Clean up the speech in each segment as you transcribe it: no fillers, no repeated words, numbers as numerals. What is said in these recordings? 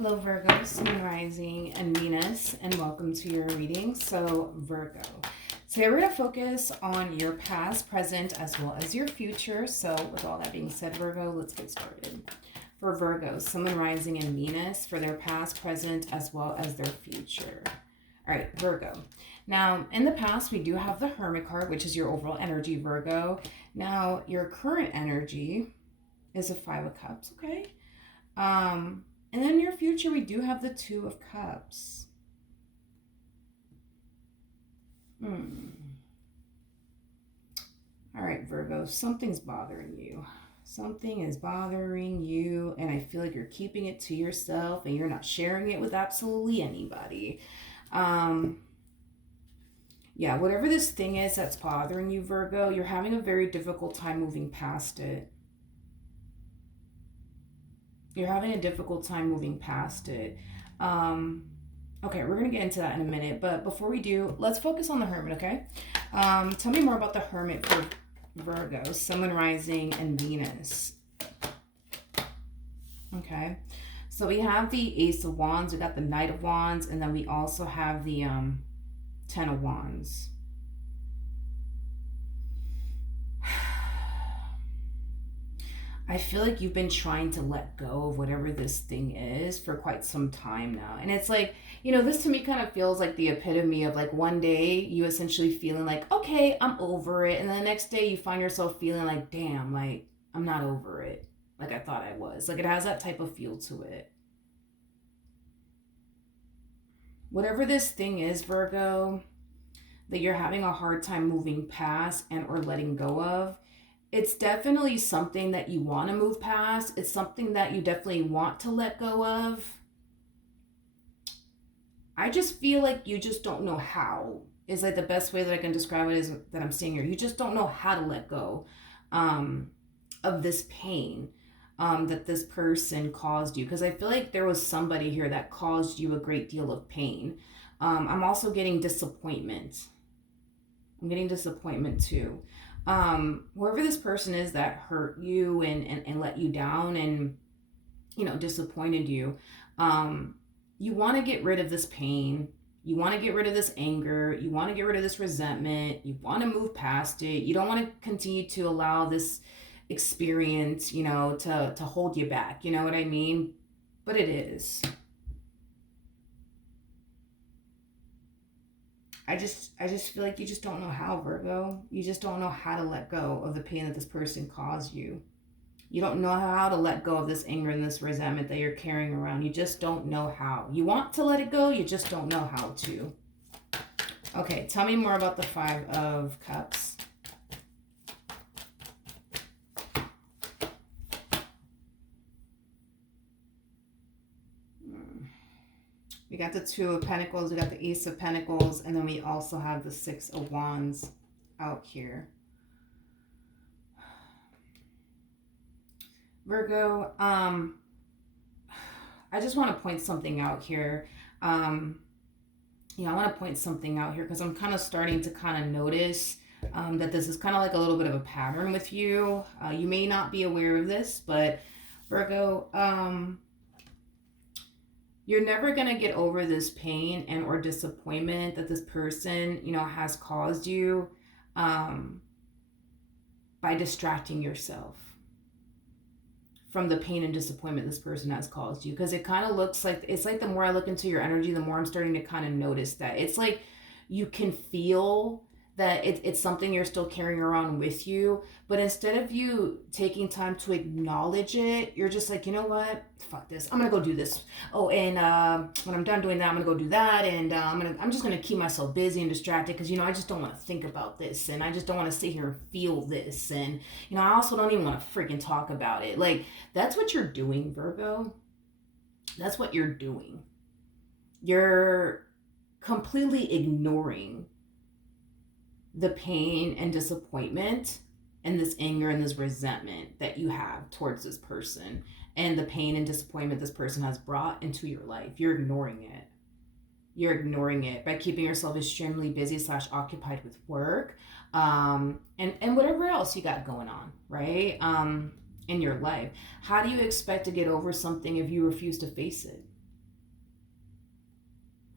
Hello, Virgo, Sun Rising, and Venus, and welcome to your reading. So, Virgo. Today we're going to focus on your past, present, as well as your future. So, with all that being said, Virgo, let's get started. For Virgo, Sun Rising, and Venus, for their past, present, as well as their future. All right, Virgo. Now, in the past, we do have the Hermit card, which is your overall energy, Virgo. Now, your current energy is a Five of Cups, okay? And then in your future, we do have the Two of Cups. All right, Virgo, something's bothering you. Something is bothering you, and I feel like you're keeping it to yourself and you're not sharing it with absolutely anybody. Yeah, whatever this thing is that's bothering you, Virgo, you're having a very difficult time moving past it. You're having a difficult time moving past it. Okay, we're going to get into that in a minute. But before we do, let's focus on the Hermit, okay? Tell me more about the Hermit for Virgo, Sun Rising, and Venus. Okay. So we have the Ace of Wands, we got the Knight of Wands, and then we also have the Ten of Wands. I feel like you've been trying to let go of whatever this thing is for quite some time now. And it's like, you know, this to me kind of feels like the epitome of like one day you essentially feeling like, okay, I'm over it. And the next day you find yourself feeling like, damn, like I'm not over it. Like I thought I was. Like it has that type of feel to it. Whatever this thing is, Virgo, that you're having a hard time moving past and or letting go of, it's definitely something that you want to move past. It's something that you definitely want to let go of. I just feel like you just don't know how. Is like the best way that I can describe it is that I'm seeing here. You just don't know how to let go of this pain that this person caused you. Because I feel like there was somebody here that caused you a great deal of pain. I'm also getting disappointment. I'm getting disappointment too. Whoever this person is that hurt you and let you down and, you know, disappointed you, you want to get rid of this pain. You want to get rid of this anger. You want to get rid of this resentment. You want to move past it. You don't want to continue to allow this experience, you know, to hold you back. You know what I mean? But it is. I just feel like you just don't know how, Virgo. You just don't know how to let go of the pain that this person caused you. You don't know how to let go of this anger and this resentment that you're carrying around. You just don't know how. You want to let it go, you just don't know how to. Okay, tell me more about the Five of Cups. We got the Two of Pentacles, we got the Ace of Pentacles, and then we also have the Six of Wands out here. Virgo, I just want to point something out here. I want to point something out here because I'm kind of starting to kind of notice that this is kind of like a little bit of a pattern with you. You may not be aware of this, but Virgo, you're never going to get over this pain and or disappointment that this person, you know, has caused you by distracting yourself from the pain and disappointment this person has caused you. Because it kind of looks like, it's like the more I look into your energy, the more I'm starting to kind of notice that. It's like you can feel that it's something you're still carrying around with you. But instead of you taking time to acknowledge it, you're just like, you know what? Fuck this. I'm going to go do this. Oh, and when I'm done doing that, I'm going to go do that. And I'm just going to keep myself busy and distracted because, you know, I just don't want to think about this. And I just don't want to sit here and feel this. And, you know, I also don't even want to freaking talk about it. Like, that's what you're doing, Virgo. That's what you're doing. You're completely ignoring the pain and disappointment and this anger and this resentment that you have towards this person and the pain and disappointment this person has brought into your life. You're ignoring it. You're ignoring it by keeping yourself extremely busy / occupied with work and whatever else you got going on, right? In your life. How do you expect to get over something if you refuse to face it?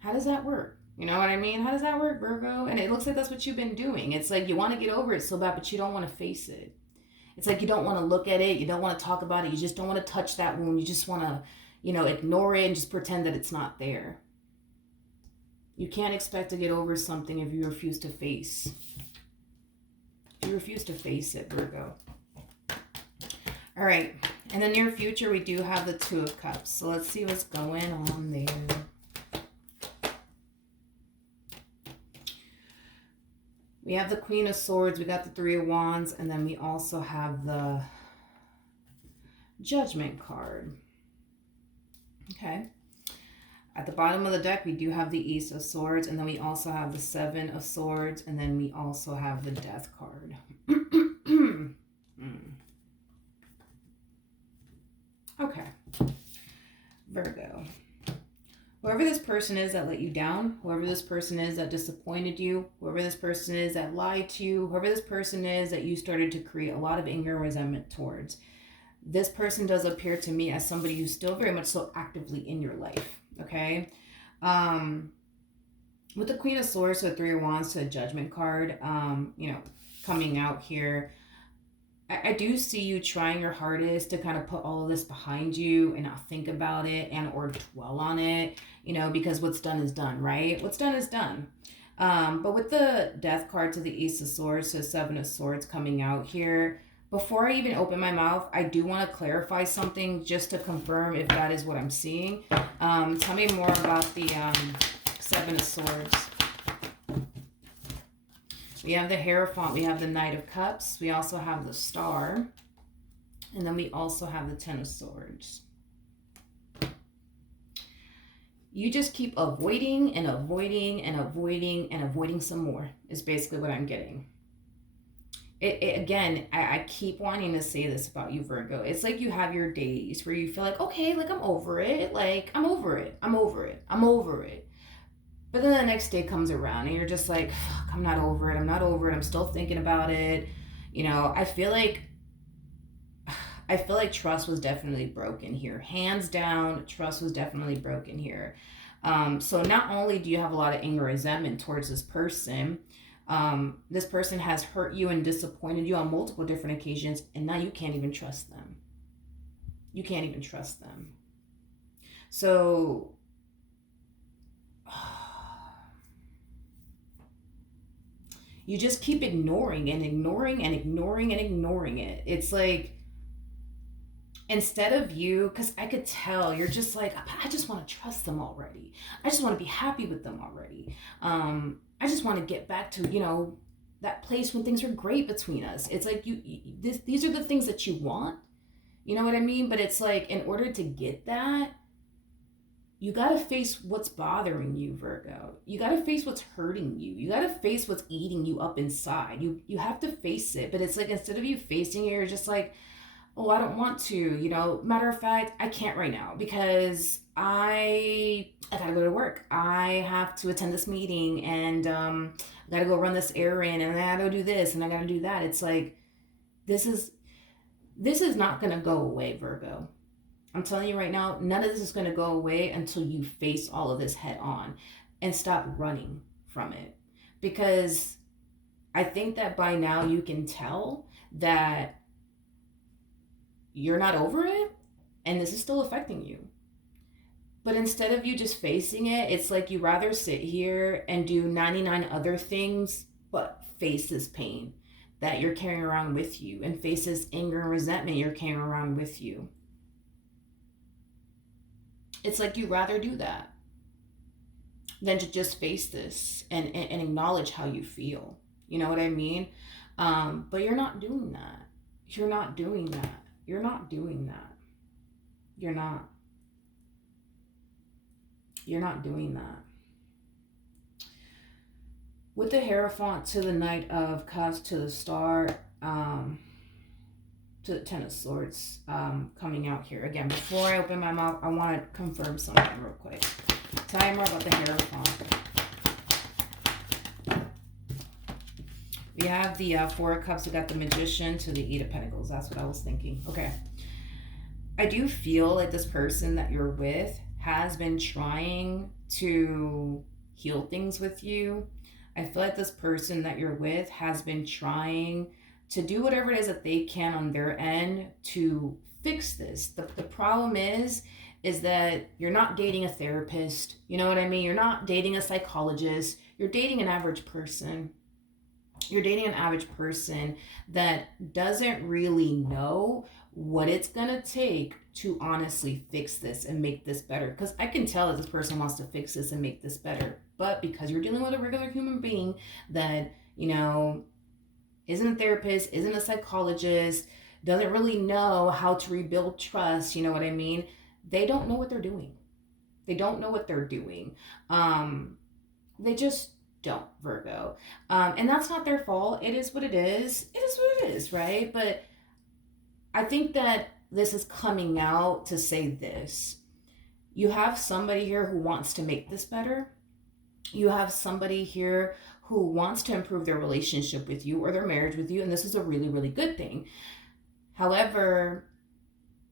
How does that work? You know what I mean? How does that work, Virgo? And it looks like that's what you've been doing. It's like you want to get over it so bad, but you don't want to face it. It's like you don't want to look at it. You don't want to talk about it. You just don't want to touch that wound. You just want to, ignore it and just pretend that it's not there. You can't expect to get over something if you refuse to face. If you refuse to face it, Virgo. All right. In the near future, we do have the Two of Cups. So let's see what's going on there. We have the Queen of Swords, we got the Three of Wands, and then we also have the Judgment card. Okay. At the bottom of the deck, we do have the Ace of Swords, and then we also have the Seven of Swords, and then we also have the Death card. Okay. Virgo. Whoever this person is that let you down, whoever this person is that disappointed you, whoever this person is that lied to you, whoever this person is that you started to create a lot of anger and resentment towards, this person does appear to me as somebody who's still very much so actively in your life, okay? With the Queen of Swords to the Three of Wands to a Judgment card, coming out here, I do see you trying your hardest to kind of put all of this behind you and not think about it and or dwell on it, because what's done is done, right? What's done is done. But with the Death card to the Ace of Swords to the Seven of Swords coming out here, before I even open my mouth, I do want to clarify something just to confirm if that is what I'm seeing. Tell me more about the Seven of Swords. We have the Hierophant, we have the Knight of Cups, we also have the Star, and then we also have the Ten of Swords. You just keep avoiding and avoiding and avoiding and avoiding some more is basically what I'm getting. Again, I keep wanting to say this about you, Virgo. It's like you have your days where you feel like, okay, like I'm over it. Like I'm over it. I'm over it. I'm over it. But then the next day comes around and you're just like, fuck, I'm not over it. I'm not over it. I'm still thinking about it. I feel like trust was definitely broken here. Hands down, trust was definitely broken here. So not only do you have a lot of anger and resentment towards this person has hurt you and disappointed you on multiple different occasions, and now you can't even trust them. You can't even trust them. So you just keep ignoring and ignoring and ignoring and ignoring it. It's like, instead of you, because I could tell you're just like, I just want to trust them already. I just want to be happy with them already. I just want to get back to, that place when things were great between us. It's like these are the things that you want. You know what I mean? But it's like, in order to get that, you got to face what's bothering you, Virgo. You got to face what's hurting you. You got to face what's eating you up inside. You have to face it. But it's like, instead of you facing it, you're just like, oh, I don't want to, matter of fact, I can't right now because I gotta go to work. I have to attend this meeting and I gotta go run this errand and I gotta do this and I gotta do that. It's like, this is not gonna go away, Virgo. I'm telling you right now, none of this is gonna go away until you face all of this head on and stop running from it. Because I think that by now you can tell that you're not over it and this is still affecting you. But instead of you just facing it, it's like you rather sit here and do 99 other things but face this pain that you're carrying around with you and face this anger and resentment you're carrying around with you. It's like you rather do that than to just face this and acknowledge how you feel. You know what I mean? But you're not doing that. You're not doing that. You're not doing that. You're not. You're not doing that. With the Hierophant to the Knight of Cups to the Star, to the Ten of Swords coming out here. Again, before I open my mouth, I want to confirm something real quick. Tell me more about the Hierophant. We have the Four of Cups. We got the Magician to the Eight of Pentacles. That's what I was thinking. Okay. I do feel like this person that you're with has been trying to heal things with you. I feel like this person that you're with has been trying to do whatever it is that they can on their end to fix this. The problem is that you're not dating a therapist. You know what I mean? You're not dating a psychologist. You're dating an average person. You're dating an average person that doesn't really know what it's gonna take to honestly fix this and make this better. Because I can tell that this person wants to fix this and make this better. But because you're dealing with a regular human being that, isn't a therapist, isn't a psychologist, doesn't really know how to rebuild trust, you know what I mean? They don't know what they're doing. They don't know what they're doing. They just don't, Virgo. And that's not their fault. It is what it is. It is what it is, right? But I think that this is coming out to say this. You have somebody here who wants to make this better. You have somebody here who wants to improve their relationship with you or their marriage with you, and this is a really, really good thing. However,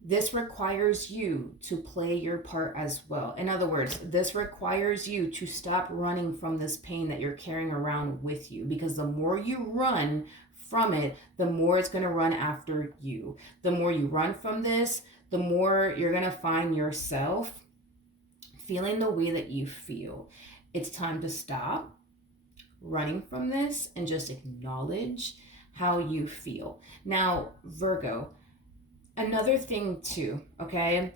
this requires you to play your part as well. In other words, this requires you to stop running from this pain that you're carrying around with you, because the more you run from it, the more it's going to run after you. The more you run from this, the more you're going to find yourself feeling the way that you feel. It's time to stop running from this and just acknowledge how you feel. Now, Virgo, another thing too, okay?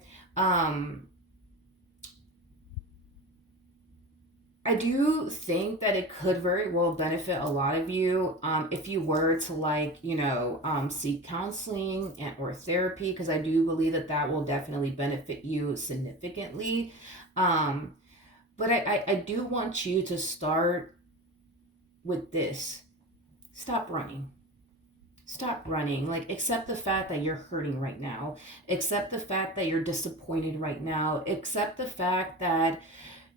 I do think that it could very well benefit a lot of you if you were to seek counseling or therapy, because I do believe that that will definitely benefit you significantly. But I do want you to start with this. Stop running. Stop running. Like, accept the fact that you're hurting right now. Accept the fact that you're disappointed right now. Accept the fact that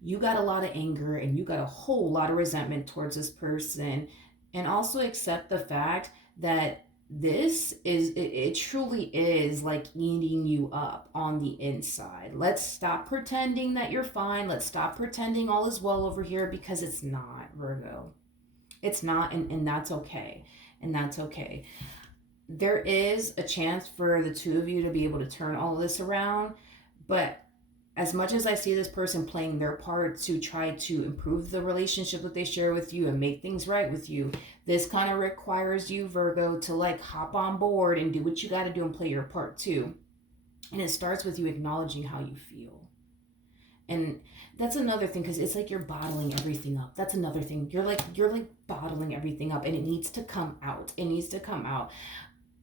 you got a lot of anger and you got a whole lot of resentment towards this person. And also accept the fact that it truly is like eating you up on the inside. Let's stop pretending that you're fine. Let's stop pretending all is well over here, because it's not, Virgo. It's not, and that's okay. And that's okay. There is a chance for the two of you to be able to turn all of this around, but as much as I see this person playing their part to try to improve the relationship that they share with you and make things right with you, this kind of requires you, Virgo, to like hop on board and do what you got to do and play your part too. And it starts with you acknowledging how you feel. And that's another thing, because it's like you're bottling everything up. That's another thing. You're like bottling everything up, and it needs to come out. It needs to come out.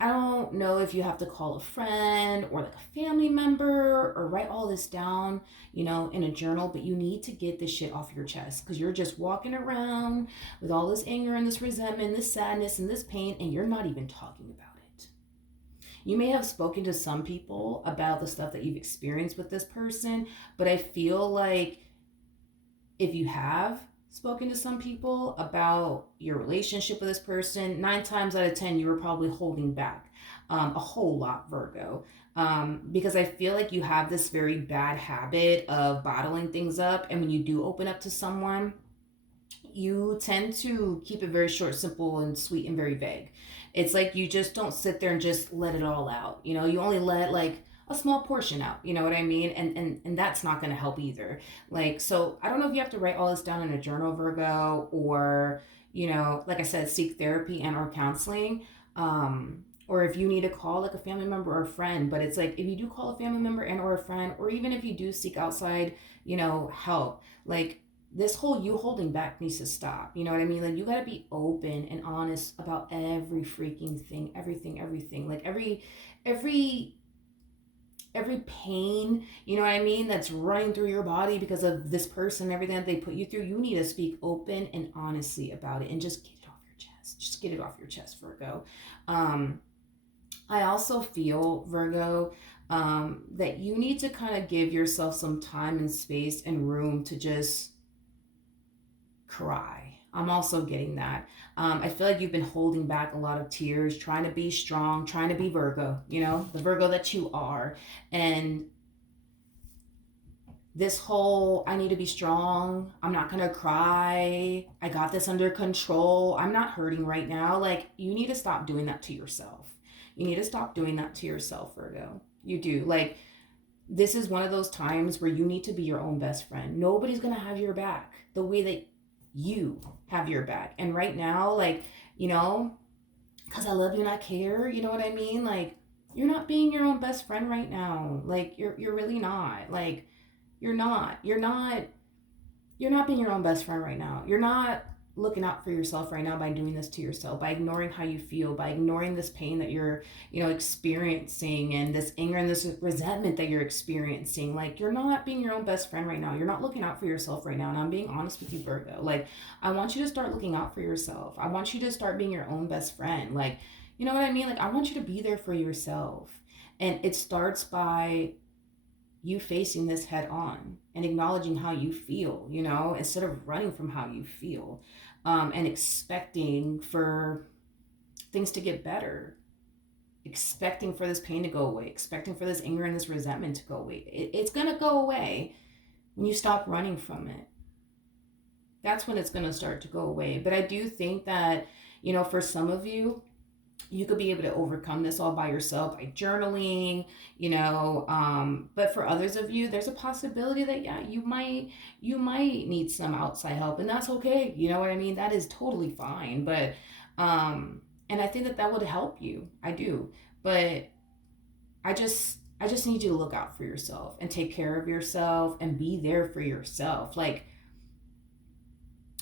I don't know if you have to call a friend or like a family member or write all this down, in a journal, but you need to get this shit off your chest, because you're just walking around with all this anger and this resentment, this sadness and this pain, and you're not even talking about it. You may have spoken to some people about the stuff that you've experienced with this person, but I feel like if you have spoken to some people about your relationship with this person, 9 times out of 10, you were probably holding back a whole lot, Virgo. Because I feel like you have this very bad habit of bottling things up. And when you do open up to someone, you tend to keep it very short, simple, and sweet, and very vague. It's like you just don't sit there and just let it all out. You only let like a small portion out, you know what I mean? And that's not going to help either. Like, so I don't know if you have to write all this down in a journal, Virgo, or like I said, seek therapy and or counseling, or if you need to call like a family member or a friend. But it's like, if you do call a family member and or a friend, or even if you do seek outside help, like, this whole you holding back needs to stop. You know what I mean? Like, you got to be open and honest about every freaking thing, everything, like every pain, you know what I mean, that's running through your body because of this person, everything that they put you through. You need to speak open and honestly about it, and just get it off your chest. Just get it off your chest, Virgo. I also feel, Virgo, that you need to kind of give yourself some time and space and room to just cry. I'm also getting that. I feel like you've been holding back a lot of tears, trying to be strong, trying to be Virgo, the Virgo that you are. And this whole I need to be strong, I'm not gonna cry, I got this under control, I'm not hurting right now. Like, you need to stop doing that to yourself. You need to stop doing that to yourself, Virgo. You do. Like, this is one of those times where you need to be your own best friend. Nobody's gonna have your back the way that you have your back. And right now, like, you know, because I love you and I care, you know what I mean? Like, you're not being your own best friend right now. Like, you're really not. Like, you're not. You're not being your own best friend right now. You're not looking out for yourself right now by doing this to yourself, by ignoring how you feel, by ignoring this pain that you're, experiencing, and this anger and this resentment that you're experiencing. Like, you're not being your own best friend right now. You're not looking out for yourself right now. And I'm being honest with you, Virgo. Like, I want you to start looking out for yourself. I want you to start being your own best friend. Like, you know what I mean? Like, I want you to be there for yourself. And it starts by you facing this head on and acknowledging how you feel, instead of running from how you feel, and expecting for things to get better, expecting for this pain to go away, expecting for this anger and this resentment to go away. It's going to go away when you stop running from it. That's when it's going to start to go away. But I do think that, for some of you, you could be able to overcome this all by yourself by journaling, but for others of you, there's a possibility that, yeah, you might need some outside help, and that's okay. You know what I mean? That is totally fine. But and I think that would help you. I do. But I just need you to look out for yourself and take care of yourself and be there for yourself. Like,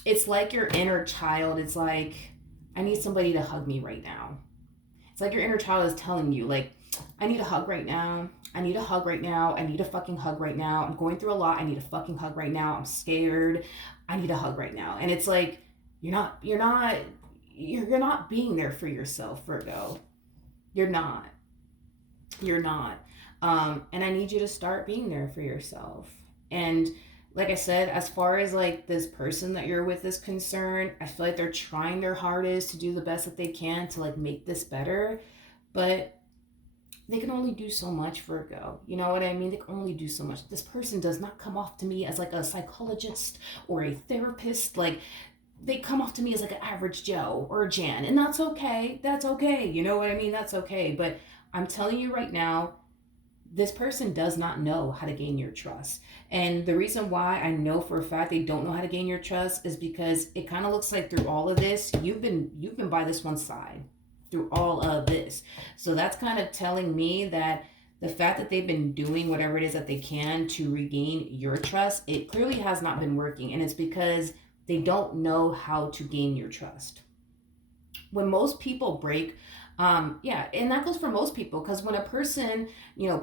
it's like your inner child. It's like, I need somebody to hug me right now. It's like your inner child is telling you, like, I need a hug right now. I need a hug right now. I need a fucking hug right now. I'm going through a lot. I need a fucking hug right now. I'm scared. I need a hug right now. And it's like, you're not being there for yourself, Virgo. You're not. And I need you to start being there for yourself. And like I said, as far as like this person that you're with is concerned, I feel like they're trying their hardest to do the best that they can to like make this better, but they can only do so much, Virgo. You know what I mean? They can only do so much. This person does not come off to me as like a psychologist or a therapist. Like, they come off to me as like an average Joe or a Jan, and that's okay. That's okay. You know what I mean? That's okay. But I'm telling you right now, this person does not know how to gain your trust. And the reason why I know for a fact they don't know how to gain your trust is because it kind of looks like through all of this, you've been by this one side through all of this. So that's kind of telling me that the fact that they've been doing whatever it is that they can to regain your trust, it clearly has not been working. And it's because they don't know how to gain your trust. When most people break, yeah, and that goes for most people, because when a person,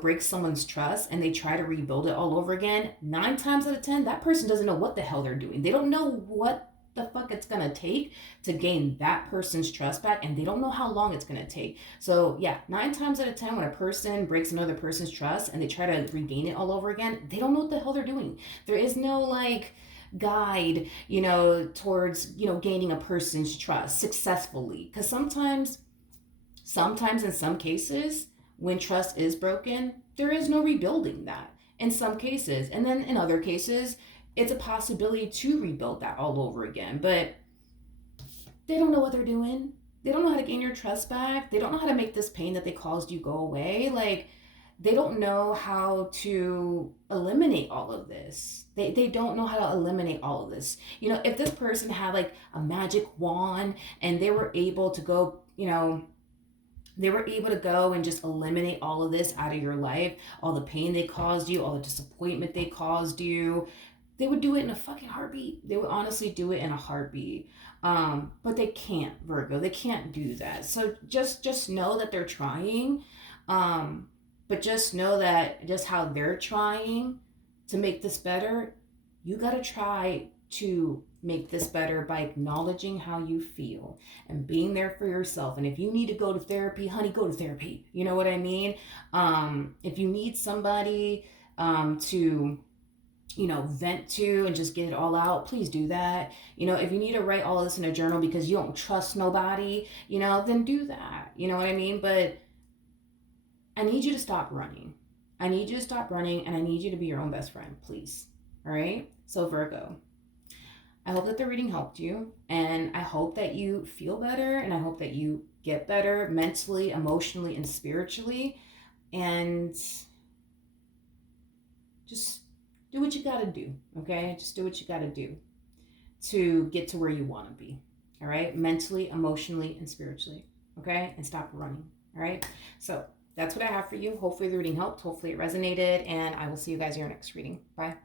breaks someone's trust and they try to rebuild it all over again, 9 times out of 10, that person doesn't know what the hell they're doing. They don't know what the fuck it's gonna take to gain that person's trust back, and they don't know how long it's gonna take. So yeah, 9 times out of 10, when a person breaks another person's trust and they try to regain it all over again, they don't know what the hell they're doing. There is no like guide, towards, gaining a person's trust successfully. Because sometimes in some cases, when trust is broken, there is no rebuilding that in some cases. And then in other cases, it's a possibility to rebuild that all over again. But they don't know what they're doing. They don't know how to gain your trust back. They don't know how to make this pain that they caused you go away. Like, they don't know how to eliminate all of this. They don't know how to eliminate all of this. If this person had like a magic wand and they were able to go, and just eliminate all of this out of your life, all the pain they caused you, all the disappointment they caused you, they would do it in a fucking heartbeat. They would honestly do it in a heartbeat. But they can't, Virgo. They can't do that. So just know that they're trying. But just know that just how they're trying to make this better, you got to try to make this better by acknowledging how you feel and being there for yourself. And if you need to go to therapy, honey, go to therapy. You know what I mean? If you need somebody to vent to and just get it all out, please do that. If you need to write all this in a journal because you don't trust nobody, then do that. You know what I mean? But I need you to stop running. I need you to stop running, and I need you to be your own best friend, please. All right? So, Virgo, I hope that the reading helped you, and I hope that you feel better, and I hope that you get better mentally, emotionally, and spiritually. And just do what you got to do, okay? Just do what you got to do to get to where you want to be, all right? Mentally, emotionally, and spiritually, okay? And stop running, all right? So that's what I have for you. Hopefully the reading helped. Hopefully it resonated, and I will see you guys in your next reading. Bye.